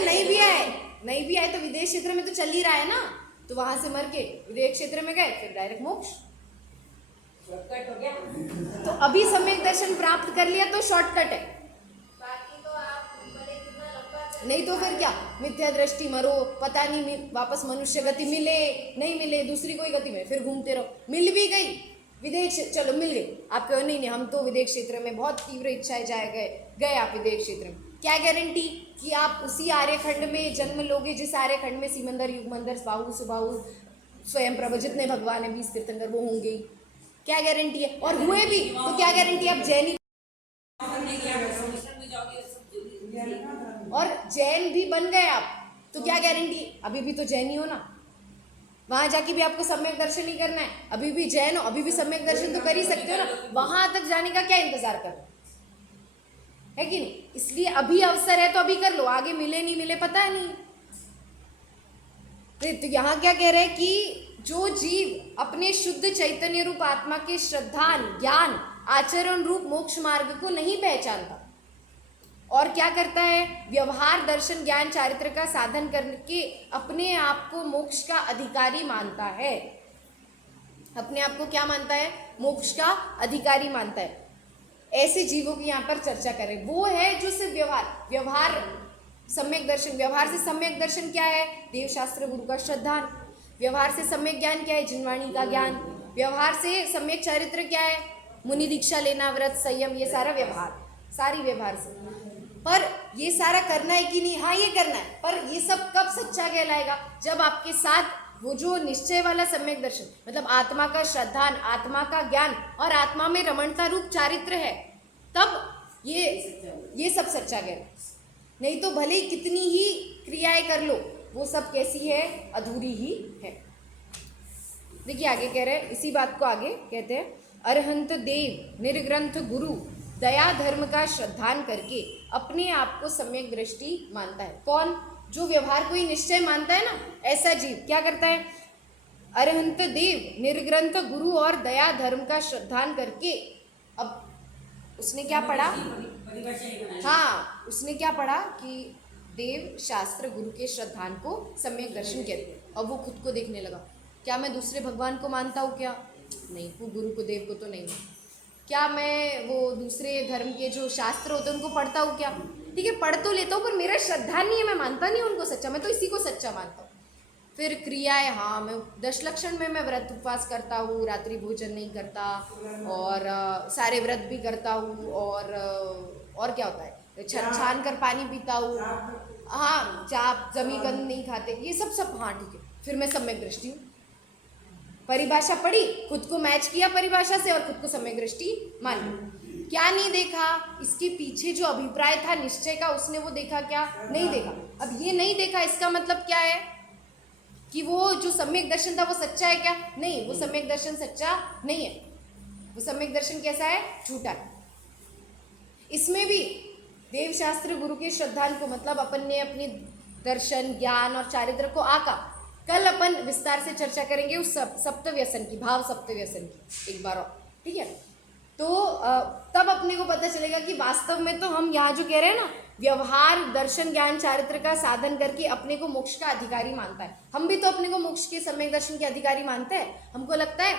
नहीं भी आए तो विदेश क्षेत्र में तो चल ही रहा है ना, तो वहां से मर के विदेश क्षेत्र में गए फिर डायरेक्ट मोक्ष। शॉर्टकट हो गया। तो अभी सम्यक दर्शन प्राप्त कर लिया तो शॉर्टकट है, बाकी तो आप भले कितना लंबा चले, नहीं तो फिर क्या मिथ्या दृष्टि मरो, पता नहीं वापस मनुष्य गति मिले नहीं मिले, दूसरी कोई गति में फिर घूमते रहो। मिल भी गई विदेश, चलो मिल गई, आप कहो नहीं हम तो विदेश क्षेत्र में बहुत तीव्र इच्छाएं गए आप विदेश क्षेत्र में, क्या गारंटी कि आप उसी आर्यखंड में जन्म लोगे जिस आर्यखंड में सिमंदर, युगमंदर, बाहु, सुबाहु, स्वयं प्रभ जितने भगवान है 20 तीर्थंकर वो होंगे ही, क्या गारंटी है? और हुए भी तो क्या गारंटी आप जैन और जैन भी बन गए आप तो क्या गारंटी? अभी भी तो जैन ही हो ना, वहां जाके भी आपको सम्यक दर्शन ही करना है, अभी भी जैन हो, अभी भी सम्यक दर्शन तो कर ही सकते हो ना, वहां तक जाने का क्या इंतजार कर, है कि नहीं? इसलिए अभी अवसर है तो अभी कर लो, आगे मिले नहीं मिले पता नहीं। तो यहाँ क्या कह रहे हैं कि जो जीव अपने शुद्ध चैतन्य रूप आत्मा के श्रद्धान, ज्ञान, आचरण रूप मोक्ष मार्ग को नहीं पहचानता और क्या करता है, व्यवहार, दर्शन, ज्ञान, चारित्र का साधन करके अपने आप को मोक्ष का अधिकारी मानता है। अपने आप को क्या मानता है? मोक्ष का अधिकारी मानता है। ऐसे जीवों की यहाँ पर चर्चा करें। वो है जो सिर्फ व्यवहार सम्यक दर्शन, व्यवहार से सम्यक दर्शन क्या है? देवशास्त्र, गुरु का श्रद्धान। व्यवहार से सम्यक ज्ञान क्या है? जिनवाणी का ज्ञान। व्यवहार से सम्यक चरित्र क्या है? मुनि दीक्षा लेना, व्रत, संयम, ये सारा व्यवहार, सारी व्यवहार से। पर ये सारा करना है कि नहीं? हाँ, ये करना है, पर ये सब कब सच्चा कहलाएगा? जब आपके साथ वो जो निश्चय वाला सम्यक दर्शन, मतलब आत्मा का श्रद्धान, आत्मा का ज्ञान और आत्मा में रमणता रूप चारित्र है, तब ये सब सच्चा कहलाए। नहीं तो भले ही कितनी ही क्रियाएं कर लो, वो सब कैसी है? अधूरी ही है। देखिए आगे कह रहे हैं, इसी बात को आगे कहते हैं, अरहंत देव निर्ग्रंथ गुरु दया धर्म का श्रद्धान करके अपने आप को सम्यक दृष्टि मानता है। कौन? जो व्यवहार को ही निश्चय मानता है ना, ऐसा जीव क्या करता है? अरहंत देव निर्ग्रंथ गुरु और दया धर्म का श्रद्धान करके अब उसने क्या पढ़ा? परिभाषा ही बनाई। हाँ, उसने क्या पढ़ा कि देव शास्त्र गुरु के श्रद्धान को सम्यक दर्शन कहते हैं। अब वो खुद को देखने लगा, क्या मैं दूसरे भगवान को मानता हूँ क्या? नहीं, वो गुरु को देव को तो नहीं। क्या मैं वो दूसरे धर्म के जो शास्त्र होते हैं उनको पढ़ता हूँ क्या? ठीक है, पढ़ तो लेता हूँ, पर मेरा श्रद्धा नहीं है, मैं मानता नहीं उनको सच्चा, मैं तो इसी को सच्चा मानता हूँ। फिर क्रियाएं, हाँ मैं 10 लक्षण में मैं व्रत उपवास करता हूँ, रात्रि भोजन नहीं करता, और सारे व्रत भी करता हूँ, और क्या होता है, छान कर पानी पीता हूँ, हाँ जाप जमी गंध नहीं खाते, ये सब हाँ ठीक है। फिर मैं सम्यक दृष्टि हूँ। परिभाषा पढ़ी, खुद को मैच किया परिभाषा से और खुद को सम्यक दृष्टि मानी। क्या नहीं देखा? इसके पीछे जो अभिप्राय था निश्चय का, उसने वो देखा क्या? नहीं देखा। अब ये नहीं देखा, इसका मतलब क्या है कि वो जो सम्यक दर्शन था वो सच्चा है क्या? नहीं, वो सम्यक दर्शन सच्चा नहीं है। वो सम्यक दर्शन कैसा है? झूठा है। इसमें भी देव शास्त्र गुरु के श्रद्धान को मतलब अपन ने अपनी दर्शन, ज्ञान और चारित्र को आका। कल अपन विस्तार से चर्चा करेंगे उस सप्त व्यसन की, भाव सप्त व्यसन की एक बार और, ठीक है? तो तब अपने को पता चलेगा कि वास्तव में तो हम यहाँ जो कह रहे हैं ना, व्यवहार दर्शन ज्ञान चारित्र का साधन करके अपने को मोक्ष का अधिकारी मानता है। हम भी तो अपने को मोक्ष के सम्यक दर्शन के अधिकारी मानते हैं। हमको लगता है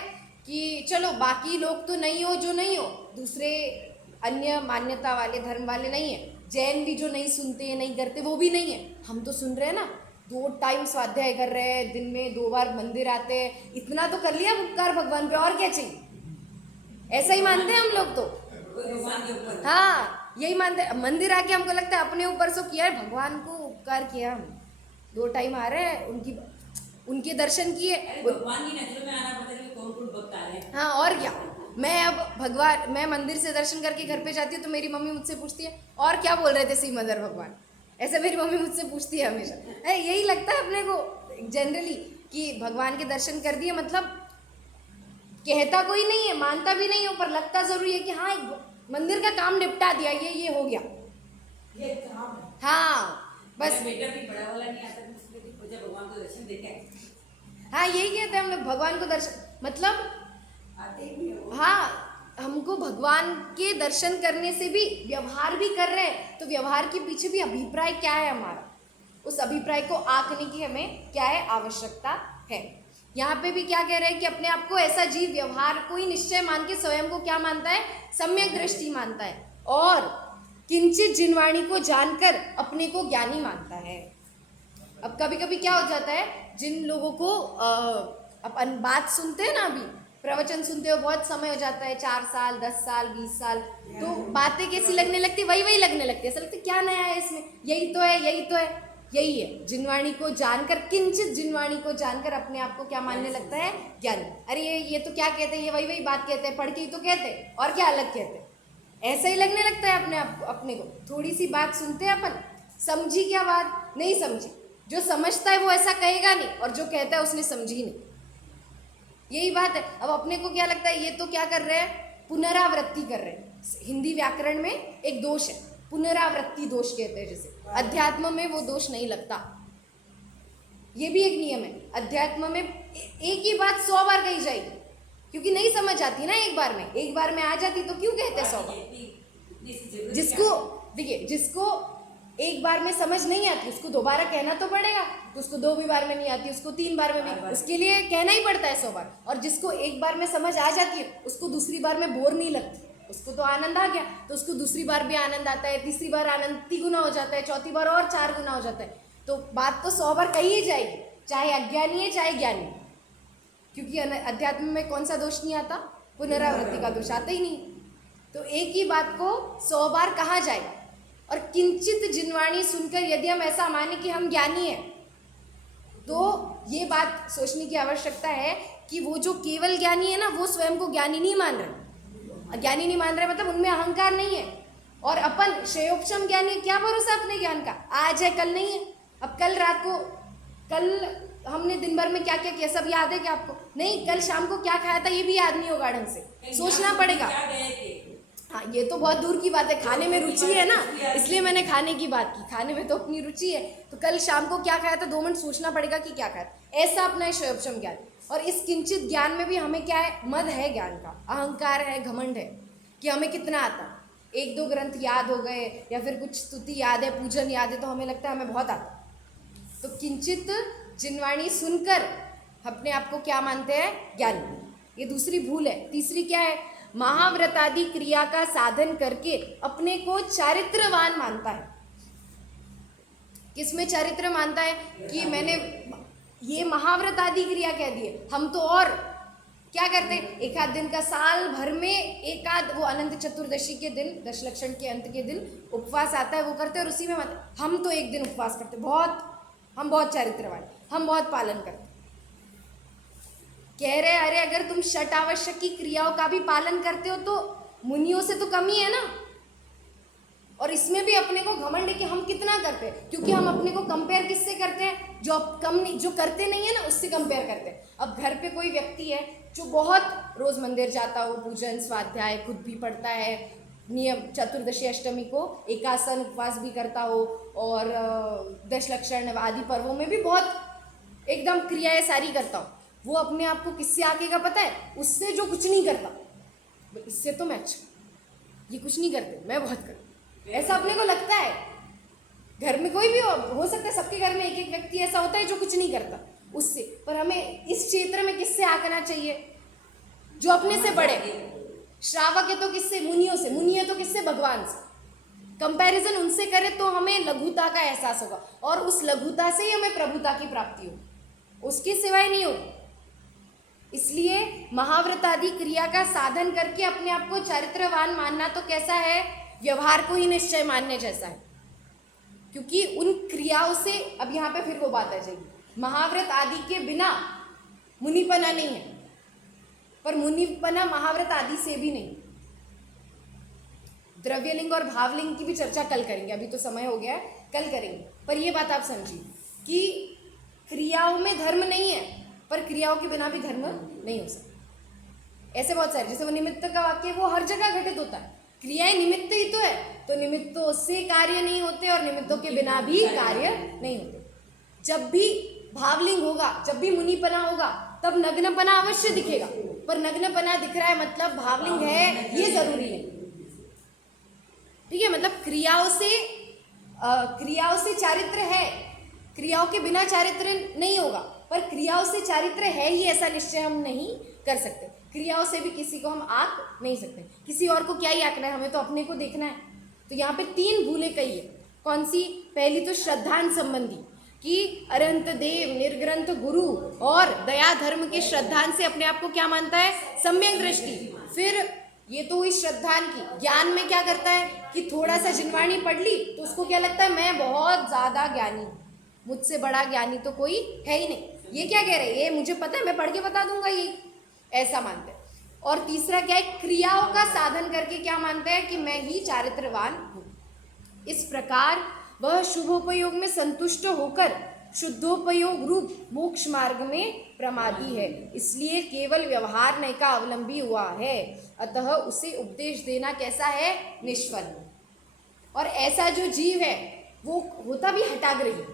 कि चलो बाकी लोग तो नहीं हो, जो नहीं हो, दूसरे अन्य मान्यता वाले धर्म वाले नहीं है, जैन भी जो नहीं सुनते नहीं करते वो भी नहीं है, हम तो सुन रहे हैं ना, 2 टाइम स्वाध्याय कर रहे हैं, दिन में 2 बार मंदिर आते हैं, इतना तो कर लिया उपकार भगवान पे, और क्या चाहिए? ऐसा ही मानते हैं हम लोग तो, भगवान के ऊपर। हाँ यही मानते हैं। मंदिर आके हमको लगता है अपने ऊपर सो किया है, भगवान को उपकार किया, हम 2 टाइम आ रहे हैं, उनके दर्शन किए। अरे भगवान की नजरों में आना पड़ता है कि कौन भक्त आ रहे हैं। हाँ और क्या, मैं मंदिर से दर्शन करके घर पे जाती हूँ तो मेरी मम्मी मुझसे पूछती है और क्या बोल रहे थे श्री मदर भगवान, ऐसा मेरी मम्मी मुझसे पूछती है हमेशा। यही लगता है अपने को जनरली कि भगवान के दर्शन कर दिए, मतलब कहता कोई नहीं है, मानता भी नहीं हो, पर लगता जरूरी है कि हाँ एक मंदिर का काम निपटा दिया, ये हो गया, ये काम है। हाँ बस। बेटा भी बड़ा वाला नहीं आता, इसलिए कि पूजा भगवान को दर्शन देके आए। हाँ यही कहते हैं हम लोग, भगवान को दर्शन मतलब आते ही नहीं हो। हाँ, हमको भगवान के दर्शन करने से भी व्यवहार भी कर रहे हैं, तो व्यवहार के पीछे भी अभिप्राय क्या है हमारा, उस अभिप्राय को आंकने की हमें क्या है आवश्यकता है। यहाँ पे भी क्या कह रहे हैं कि अपने आप को ऐसा जीव व्यवहार को ही निश्चय मान के स्वयं को क्या मानता है? सम्यक दृष्टि मानता है, और किंचित जिनवाणी को जानकर अपने को ज्ञानी मानता है। अब कभी कभी क्या हो जाता है, जिन लोगों को अपन बात सुनते हैं ना, अभी प्रवचन सुनते हो बहुत समय हो जाता है, 4 साल 10 साल 20 साल, तो बातें कैसी लगने लगती, वही लगने लगती है, ऐसा लगता है क्या नया है इसमें, यही तो है। यही है जिनवाणी को जानकर, किंचित जिनवाणी को जानकर अपने आप को क्या मानने लगता है? ज्ञानी। अरे ये तो क्या कहते हैं, ये वही बात कहते हैं, पढ़ के ही तो कहते हैं, और क्या अलग कहते हैं, ऐसा ही लगने लगता है अपने आप को। अपने को थोड़ी सी बात सुनते हैं अपन, समझी क्या बात? नहीं समझी। जो समझता है वो ऐसा कहेगा नहीं, और जो कहता है उसने समझी नहीं, यही बात है। अब अपने को क्या लगता है, ये तो क्या कर रहे हैं? पुनरावृत्ति कर रहे हैं। हिंदी व्याकरण में एक दोष है, पुनरावृत्ति दोष कहते हैं जिसे। अध्यात्म में वो दोष नहीं लगता, ये भी एक नियम है। अध्यात्म में एक ही बात 100 बार कही जाएगी, क्योंकि नहीं समझ आती ना एक बार में आ जाती तो क्यों कहते हैं 100 बार। जिसको देखिए, जिसको एक बार में समझ नहीं आती उसको दोबारा कहना तो पड़ेगा, तो उसको 2 बार में नहीं आती उसको 3 बार में भी, उसके लिए कहना ही पड़ता है 100 बार। और जिसको एक बार में समझ आ जाती है उसको दूसरी बार में बोर नहीं लगती, उसको तो आनंद आ गया, तो उसको दूसरी बार भी आनंद आता है, तीसरी बार आनंद 3 गुना हो जाता है, चौथी बार और 4 गुना हो जाता है। तो बात तो 100 बार कही ही जाएगी, चाहे अज्ञानी है चाहे ज्ञानी, क्योंकि अध्यात्म में कौन सा दोष नहीं आता? पुनरावृत्ति का दोष आता ही नहीं। तो एक ही बात को 100 बार कहा जाएगा। और किंचित जिनवाणी सुनकर यदि हम ऐसा माने कि हम ज्ञानी हैं, तो ये बात सोचने की आवश्यकता है कि वो जो केवल ज्ञानी है ना, वो स्वयं को ज्ञानी नहीं मान रहे। ज्ञानी नहीं मान रहे मतलब उनमें अहंकार नहीं है, और अपन श्रेयोपशम ज्ञानी, क्या भरोसा अपने ज्ञान का, आज है कल नहीं है। अब कल हमने दिन भर में क्या क्या किया सब याद है क्या आपको? नहीं। कल शाम को क्या खाया था ये भी याद नहीं होगा ढंग से, सोचना पड़ेगा। हाँ ये तो बहुत दूर की बात है, खाने में रुचि है ना, इसलिए मैंने खाने की बात की, खाने में तो अपनी रुचि है। तो कल शाम को क्या खाया था 2 मिनट सोचना पड़ेगा कि क्या खाया, ऐसा अपना है श्रेयोपशम ज्ञान। और इस किंचित ज्ञान में भी हमें क्या है? मद है ज्ञान का, अहंकार है, घमंड है कि हमें कितना आता। एक दो ग्रंथ याद हो गए या फिर कुछ स्तुति याद है, पूजन याद है, तो हमें लगता है हमें बहुत आता। तो किंचित जिनवाणी सुनकर अपने आप को क्या मानते हैं? ज्ञानी। ये दूसरी भूल है। तीसरी क्या है? महाव्रतादि क्रिया का साधन करके अपने को चारित्रवान मानता है। किसमें चारित्र मानता है? कि मैंने ये महाव्रत आदि क्रिया कह दिए, हम तो और क्या करते हैं? एक आध दिन का, साल भर में एक आध वो अनंत चतुर्दशी के दिन, दशलक्षण के अंत के दिन उपवास आता है, वो करते हैं और उसी में हम तो एक दिन उपवास करते, हम बहुत चारित्रवान, हम बहुत पालन करते। कह रहे अरे अगर तुम षट आवश्यक की क्रियाओं का भी पालन करते हो तो मुनियों से तो कम ही है ना। और इसमें भी अपने को घमंड है कि हम कितना करते हैं, क्योंकि हम अपने को कंपेयर किससे करते हैं? जो करते नहीं है ना, उससे कंपेयर करते हैं। अब घर पे कोई व्यक्ति है जो बहुत रोज मंदिर जाता हो, पूजन स्वाध्याय खुद भी पढ़ता है, नियम चतुर्दशी अष्टमी को एकासन उपवास भी करता हो, और दशलक्षण आदि पर्वों में भी बहुत एकदम क्रियाएं सारी करता हो, वो अपने आप को किससे आगे का पता है? उससे जो कुछ नहीं करता। इससे तो मैं अच्छा, ये कुछ नहीं करते, मैं बहुत करता, ऐसा अपने को लगता है। घर में कोई भी हो सकता है, सबके घर में एक एक व्यक्ति ऐसा होता है जो कुछ नहीं करता उससे। पर हमें इस क्षेत्र में किससे आंकना चाहिए? जो अपने से बड़े। श्रावक है तो किससे? मुनियों से। मुनि है तो किससे? भगवान से। कंपैरिजन उनसे करे तो हमें लघुता का एहसास होगा, और उस लघुता से ही हमें प्रभुता की प्राप्ति हो, उसके सिवाय नहीं हो। इसलिए महाव्रत आदि क्रिया का साधन करके अपने आप को चारित्रवान मानना तो कैसा है? व्यवहार को ही निश्चय मानने जैसा है, क्योंकि उन क्रियाओं से, अब यहाँ पे फिर वो बात आ जाएगी, महाव्रत आदि के बिना मुनिपना नहीं है, पर मुनिपना महाव्रत आदि से भी नहीं। द्रव्यलिंग और भावलिंग की भी चर्चा कल करेंगे, अभी तो समय हो गया है, कल करेंगे। पर ये बात आप समझिए कि क्रियाओं में धर्म नहीं है, पर क्रियाओं के बिना भी धर्म नहीं हो सकता। ऐसे बहुत सारे, जैसे वो निमित्त का वाक्य, वो हर जगह घटित होता है। क्रियाएं निमित्त ही तो है, तो निमित्तों से कार्य नहीं होते और निमित्तों के बिना भी कार्य नहीं होते। जब भी भावलिंग होगा, जब भी मुनिपना होगा, तब नग्नपना अवश्य दिखेगा, पर नग्नपना दिख रहा है मतलब भावलिंग है, ये जरूरी है। ठीक है, मतलब क्रियाओं से चारित्र है, क्रियाओं के बिना चारित्र नहीं होगा, पर क्रियाओं से चारित्र है ही ऐसा निश्चय हम नहीं कर सकते। क्रियाओं से भी किसी को हम आंक नहीं सकते, किसी और को क्या ही आंकना है, हमें तो अपने को देखना है। तो यहाँ पे 3 भूलें कही है। कौन सी? पहली तो श्रद्धान संबंधी, कि अरहंत देव, निर्ग्रंथ गुरु और दया धर्म के श्रद्धान से अपने आप को क्या मानता है? सम्यक दृष्टि। फिर ये तो हुई श्रद्धान की। ज्ञान में क्या करता है कि थोड़ा सा जिनवाणी पढ़ ली तो उसको क्या लगता है? मैं बहुत ज़्यादा ज्ञानी, मुझसे बड़ा ज्ञानी तो कोई है ही नहीं। ये क्या कह रहे हैं? ये मुझे पता है, मैं पढ़ के बता दूंगा, ये ऐसा मानते हैं। और तीसरा क्या है? क्रियाओं का साधन करके क्या मानते हैं? कि मैं ही चारित्रवान हूँ। इस प्रकार वह शुभोपयोग में संतुष्ट होकर शुद्धोपयोग रूप मोक्ष मार्ग में प्रमादी है, इसलिए केवल व्यवहार नय का अवलंबी हुआ है। अतः उसे उपदेश देना कैसा है? निष्फल। और ऐसा जो जीव है वो होता भी हठाग्रही,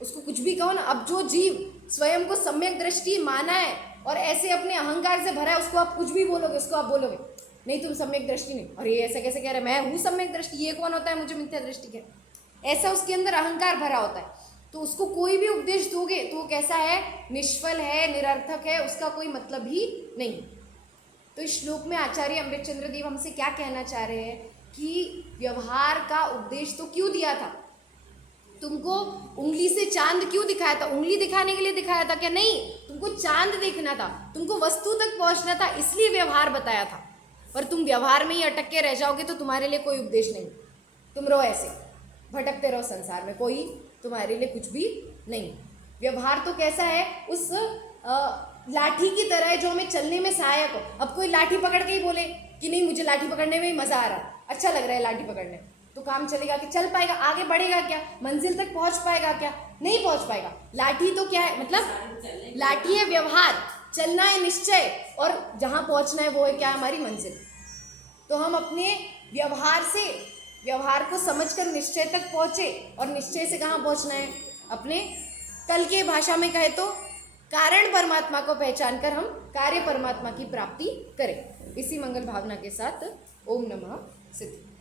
उसको कुछ भी कहो ना। अब जो जीव स्वयं को सम्यक दृष्टि माना है और ऐसे अपने अहंकार से भरा है, उसको आप कुछ भी बोलोगे, उसको आप बोलोगे नहीं तुम सम्यक दृष्टि नहीं, और ये ऐसा कैसे कह रहे, मैं हूँ सम्यक दृष्टि, ये कौन होता है मुझे मिथ्या दृष्टि कह, ऐसा उसके अंदर अहंकार भरा होता है। तो उसको कोई भी उपदेश दोगे तो वो कैसा है? निष्फल है, निरर्थक है, उसका कोई मतलब ही नहीं। तो इस श्लोक में आचार्य अमृतचंद्र देव हमसे क्या कहना चाह रहे हैं कि व्यवहार का उपदेश तो क्यों दिया था? तुमको उंगली से चांद क्यों दिखाया था? उंगली दिखाने के लिए दिखाया था क्या? नहीं, तुमको चांद देखना था, तुमको वस्तु तक पहुंचना था, इसलिए व्यवहार बताया था। पर तुम व्यवहार में ही अटक के रह जाओगे तो तुम्हारे लिए कोई उपदेश नहीं, तुम रहो ऐसे भटकते रहो संसार में, कोई तुम्हारे लिए कुछ भी नहीं। व्यवहार तो कैसा है? उस लाठी की तरह है जो हमें चलने में सहायक हो। अब कोई लाठी पकड़ के ही बोले कि नहीं मुझे लाठी पकड़ने में ही मजा आ रहा है, अच्छा लग रहा है लाठी पकड़ने, तो काम चलेगा कि चल पाएगा, आगे बढ़ेगा क्या, मंजिल तक पहुंच पाएगा क्या? नहीं पहुंच पाएगा। लाठी तो क्या है? मतलब लाठी है व्यवहार, चलना है निश्चय, और जहां पहुंचना है वो है क्या? हमारी मंजिल। तो हम अपने व्यवहार को समझकर निश्चय तक पहुंचे, और निश्चय से कहाँ पहुंचना है? अपने कल के भाषा में कहे तो कारण परमात्मा को पहचान कर हम कार्य परमात्मा की प्राप्ति करें। इसी मंगल भावना के साथ ओम नमः सिद्धि।